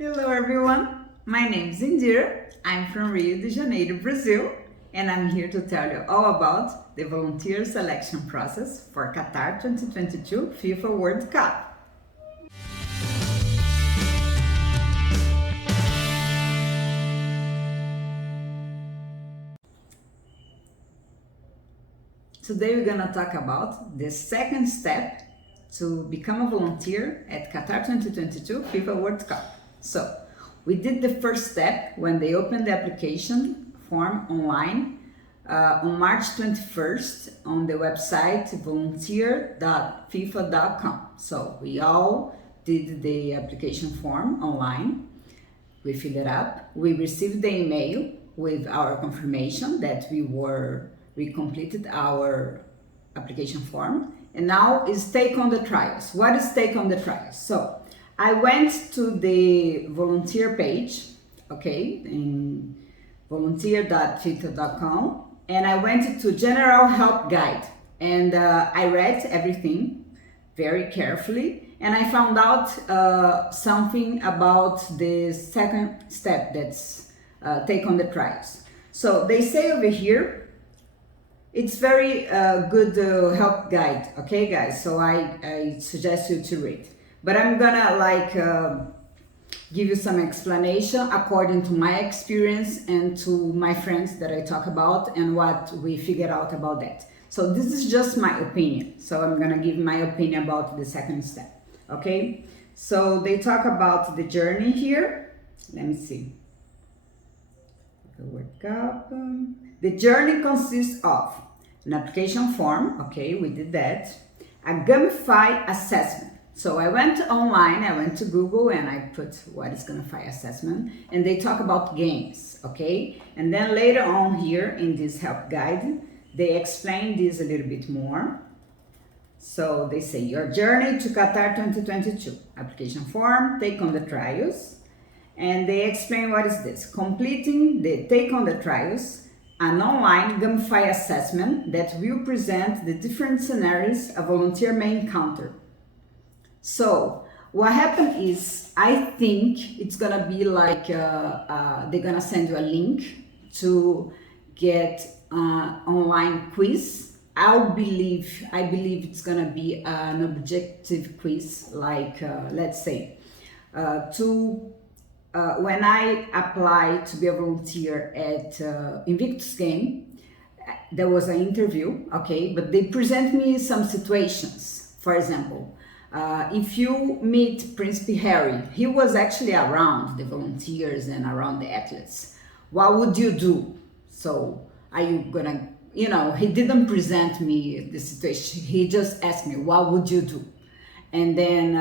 Hello everyone, my name is Indi. I'm from Rio de Janeiro, Brazil, and I'm here to tell you all about the volunteer selection process for Qatar 2022 FIFA World Cup. Today we're gonna talk about the second step to become a volunteer at Qatar 2022 FIFA World Cup. So, we did the first step when they opened the application form online on March 21st on the website volunteer.fifa.com. So, we all did the application form online. We filled it up. We received the email with our confirmation that we completed our application form, and now is take on the trials. What is take on the trials? So I went to the volunteer page, okay, in volunteer.fifa.com, and I went to general help guide, and I read everything very carefully, and I found out something about the second step, that's take on the trials. So they say over here, it's very good help guide, okay guys, so I suggest you to read, but I'm gonna give you some explanation according to my experience and to my friends that I talk about and what we figured out about that. So this is just my opinion, so I'm gonna give my opinion about the second step, okay? So they talk about the journey here. Let me see. The World Cup. The journey consists of an application form, okay, we did that, a gamified assessment. So I went online, I went to Google and I put what is gamified assessment, and they talk about games, okay? And then later on here in this help guide, they explain this a little bit more. So they say your journey to Qatar 2022, application form, take on the trials. And they explain what is this, completing the take on the trials, an online gamified assessment that will present the different scenarios a volunteer may encounter. So what happened is, I think it's gonna be like they're gonna send you a link to get online quiz. I believe it's gonna be an objective quiz, like let's say when I applied to be a volunteer at Invictus game, there was an interview, okay, but they present me some situations. For example, if you meet Prince Harry, he was actually around the volunteers and around the athletes. What would you do? So are you gonna, he didn't present me the situation. He just asked me, what would you do? And then,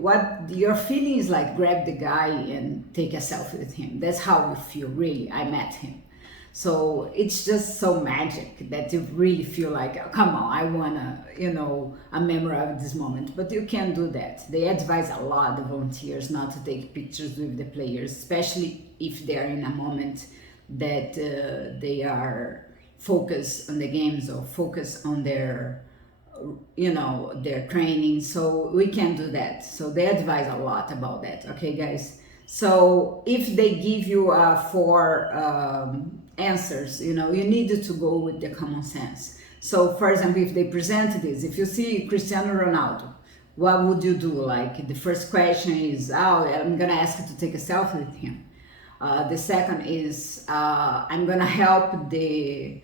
what your feeling is like, grab the guy and take a selfie with him. That's how we feel, really. I met him. So it's just so magic that you really feel like, oh, come on, I wanna, a memory of this moment. But you can't do that. They advise a lot, the volunteers, not to take pictures with the players, especially if they're in a moment that they are focused on the games or focused on their training. So we can't do that. So they advise a lot about that, okay guys? So if they give you four answers, you need to go with the common sense. So for example, if they present this, if you see Cristiano Ronaldo, what would you do? Like the first question is, I'm gonna ask you to take a selfie with him. The second is, I'm gonna help the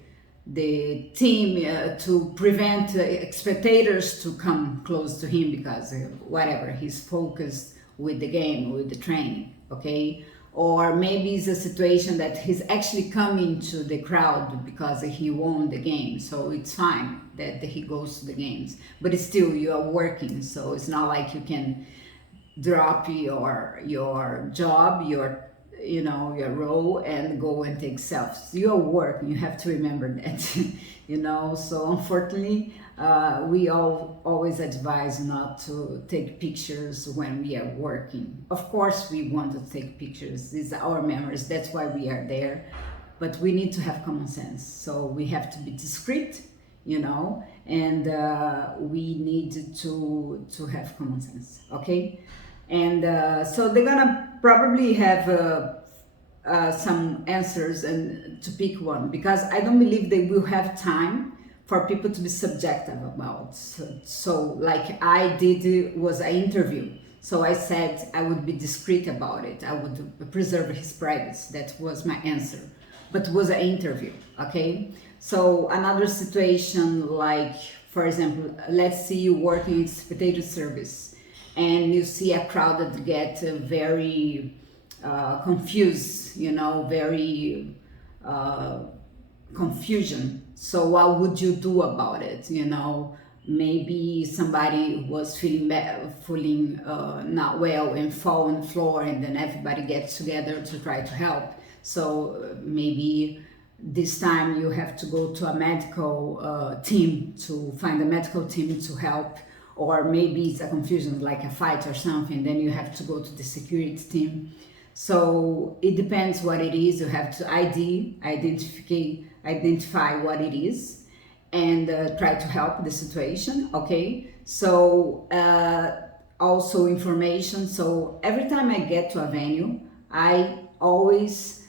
team to prevent spectators to come close to him because whatever, he's focused with the game, with the training, okay? Or maybe it's a situation that he's actually coming to the crowd because he won the game, so it's fine that he goes to the games, but it's still, you are working, so it's not like you can drop your job, your role, and go and take selfies. You're working, you have to remember that. So unfortunately, we always advise not to take pictures when we are working. Of course we want to take pictures, these are our memories, that's why we are there, but we need to have common sense, so we have to be discreet, and we need to have common sense, okay? And so they're gonna probably have some answers and to pick one, because I don't believe they will have time for people to be subjective about. So like I did, was an interview. So I said I would be discreet about it. I would preserve his privacy. That was my answer. But it was an interview, okay? So another situation, like, for example, let's see you working in hospitality service and you see a crowd that get very confused, you know, very confusion. So what would you do about it? You know, maybe somebody was feeling not well and fall on the floor, and then everybody gets together to try to help. So maybe this time you have to go to a medical team to find a medical team to help, or maybe it's a confusion like a fight or something, then you have to go to the security team. So it depends what it is. You have to identify what it is, and try to help the situation, okay? So also information. So every time I get to a venue, I always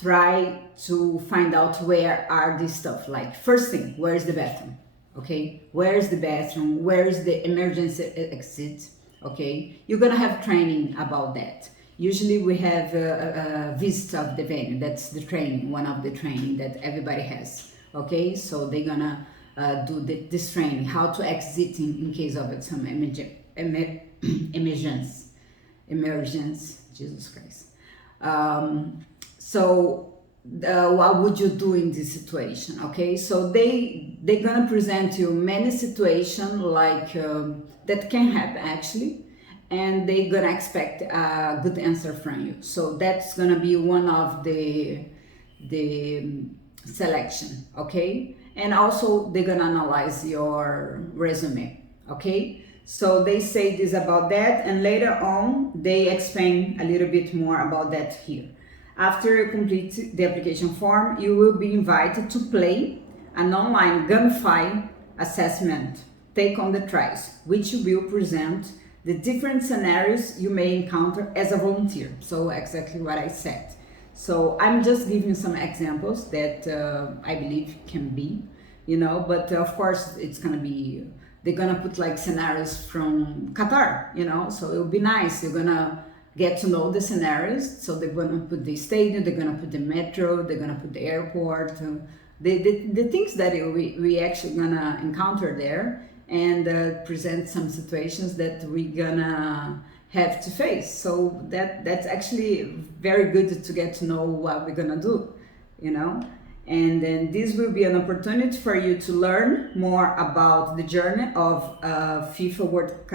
try to find out where are these stuff. Like, first thing, where is the bathroom? Okay, where is the bathroom? Where is the emergency exit? Okay, you're gonna have training about that. Usually we have a visit of the venue. That's the training, one of the training that everybody has. Okay, so they're gonna do this training, how to exit in case of some emergence, Jesus Christ. What would you do in this situation? Okay, so they're gonna present you many situations like that can happen actually, and they're gonna expect a good answer from you. So that's gonna be one of the selection, okay? And also they're gonna analyze your resume, okay? So they say this about that, and later on they explain a little bit more about that here. After you complete the application form, you will be invited to play an online gamified assessment, Take on the Trials, which will present the different scenarios you may encounter as a volunteer. So exactly what I said. So I'm just giving some examples that I believe can be, you know, but of course it's gonna be, they're gonna put like scenarios from Qatar, you know, so it'll be nice. You're gonna get to know the scenarios. So they're gonna put the stadium, they're gonna put the metro, they're gonna put the airport, the things that we actually gonna encounter there, and present some situations that we're gonna have to face. So that's actually very good to get to know what we're gonna do, you know. And then this will be an opportunity for you to learn more about the journey of FIFA World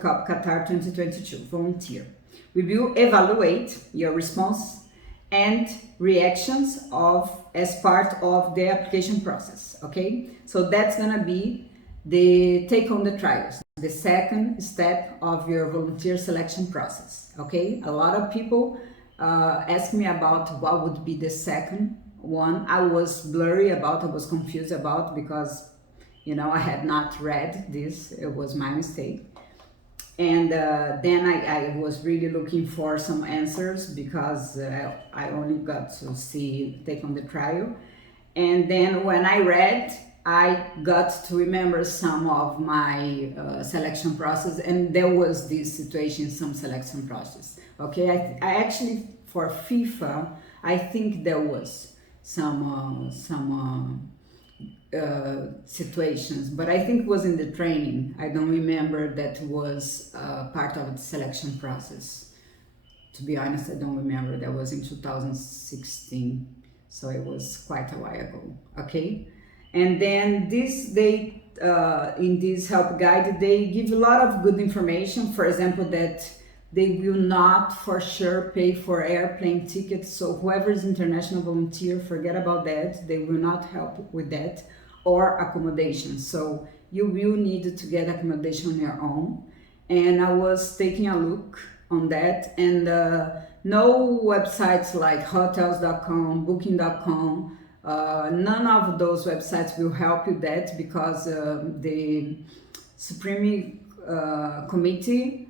Cup Qatar 2022 volunteer. We will evaluate your response and reactions as part of the application process, okay? So that's gonna be the Take on the Trials, the second step of your volunteer selection process, okay? A lot of people ask me about what would be the second one. I was blurry about, I was confused about, because, you know, I had not read this, it was my mistake. And then I was really looking for some answers, because I only got to see Take on the Trial. And then when I read, I got to remember some of my selection process, and there was this situation, some selection process. Okay, I actually, for FIFA, I think there was some situations, but I think it was in the training. I don't remember that was part of the selection process. To be honest, I don't remember. That was in 2016, so it was quite a while ago. Okay, and then in this help guide, they give a lot of good information. For example, that they will not for sure pay for airplane tickets. So whoever is international volunteer, forget about that. They will not help with that, or accommodation. So you will need to get accommodation on your own. And I was taking a look on that, and no websites like hotels.com, booking.com, none of those websites will help you that, because the Supreme Committee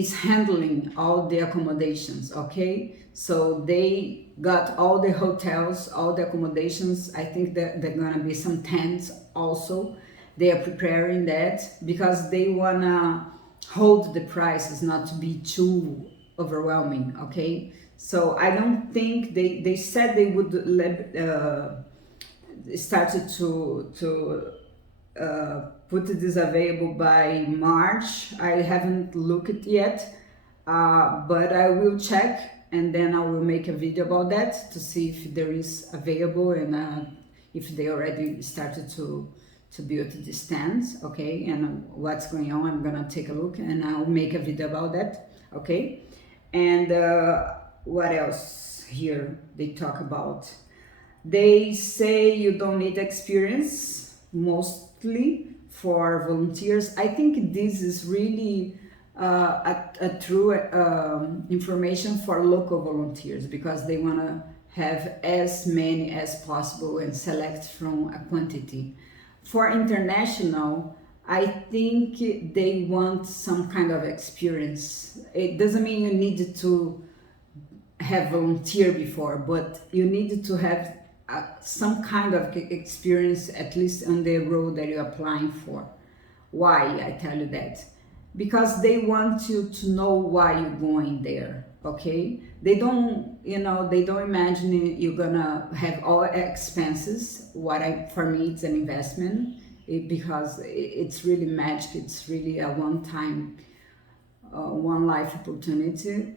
is handling all the accommodations, okay? So they got all the hotels, all the accommodations. I think that there are gonna be some tents also. They are preparing that because they wanna hold the prices not to be too overwhelming, okay? So I don't think they said they would started to put this available by March. I haven't looked it yet, but I will check and then I will make a video about that to see if there is available and if they already started to build the stands, okay, and what's going on. I'm gonna take a look and I'll make a video about that, okay. And what else here they talk about? They say you don't need experience mostly for volunteers. I think this is really a true information for local volunteers because they want to have as many as possible and select from a quantity. For international, I think they want some kind of experience. It doesn't mean you need to have volunteered before, but you need to have some kind of experience, at least on the role that you're applying for. Why I tell you that? Because they want you to know why you're going there, okay? They don't, they don't imagine you're gonna have all expenses. For me, it's an investment because it's really magic. It's really a one-time, one-life opportunity.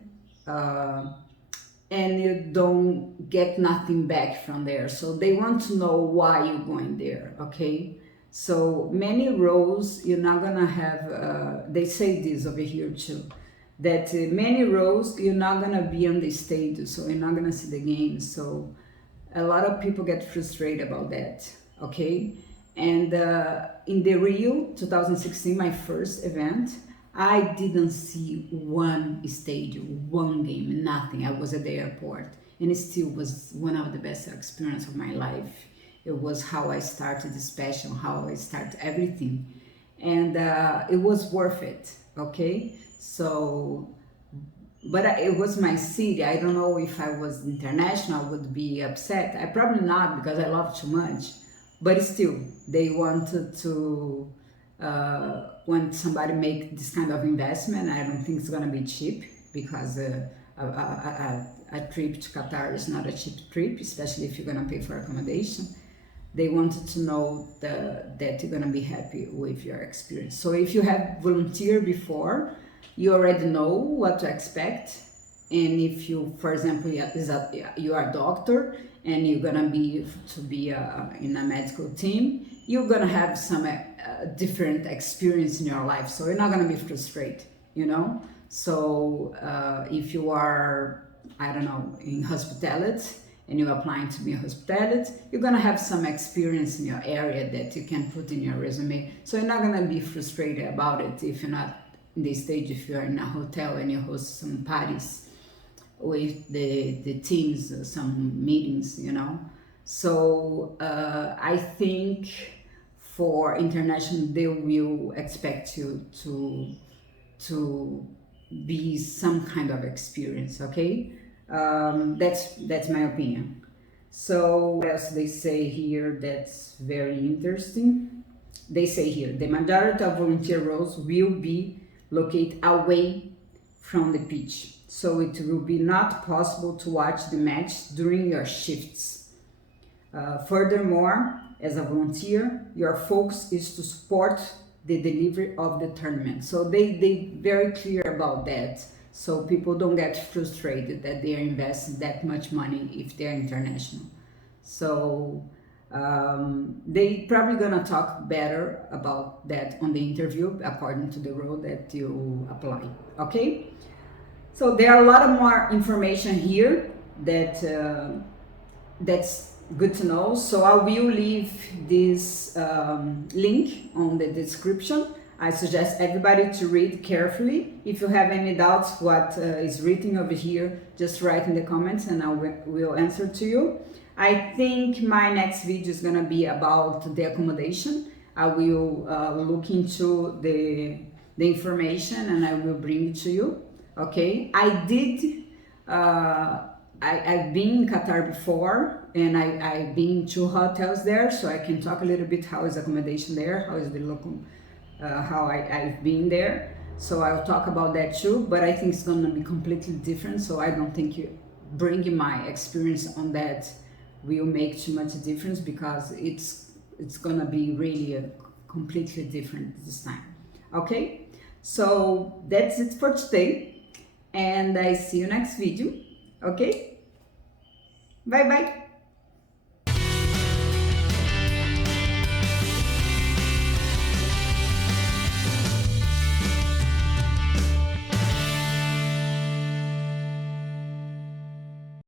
And you don't get nothing back from there. So they want to know why you're going there, okay? So many roles, you're not gonna have, they say this over here too, that many roles, you're not gonna be on the stage, so you're not gonna see the game. So a lot of people get frustrated about that, okay? And in the Rio 2016, my first event, I didn't see one stage, one game, nothing. I was at the airport and it still was one of the best experiences of my life. It was how I started this passion, how I started everything. And it was worth it, okay? So, but it was my city. I don't know if I was international, I would be upset. I probably not because I love too much. But still, they wanted to, when somebody make this kind of investment, I don't think it's gonna be cheap because a trip to Qatar is not a cheap trip, especially if you're gonna pay for accommodation. They wanted to know that you're gonna be happy with your experience. So if you have volunteered before, you already know what to expect. And if you, for example, you are a doctor and you're gonna be in a medical team, you're gonna have some different experience in your life, so you're not gonna be frustrated, So if you are, I don't know, in hospitality and you're applying to be in hospitality, you're gonna have some experience in your area that you can put in your resume. So you're not gonna be frustrated about it if you're not in the stage, if you're in a hotel and you host some parties with the teams, some meetings, So I think for international, they will expect you to be some kind of experience, okay? That's my opinion. So what else they say here that's very interesting? They say here, the majority of volunteer roles will be located away from the pitch, so it will be not possible to watch the match during your shifts. Furthermore, as a volunteer, your focus is to support the delivery of the tournament. So they very clear about that, so people don't get frustrated that they are investing that much money if they're international. So they probably gonna talk better about that on the interview according to the role that you apply, okay? So there are a lot of more information here that's good to know. So I will leave this link on the description. I suggest everybody to read carefully. If you have any doubts what is written over here, just write in the comments and I will answer to you. I think my next video is gonna be about the accommodation. I will look into the information and I will bring it to you. Okay, I've been in Qatar before, and I've been to hotels there, so I can talk a little bit how is accommodation there, how is the local, I've been there. So I'll talk about that too, but I think it's gonna be completely different. So I don't think bringing my experience on that will make too much difference, because it's gonna be really a completely different this time. Okay, so that's it for today, and I see you next video. Okay, bye bye.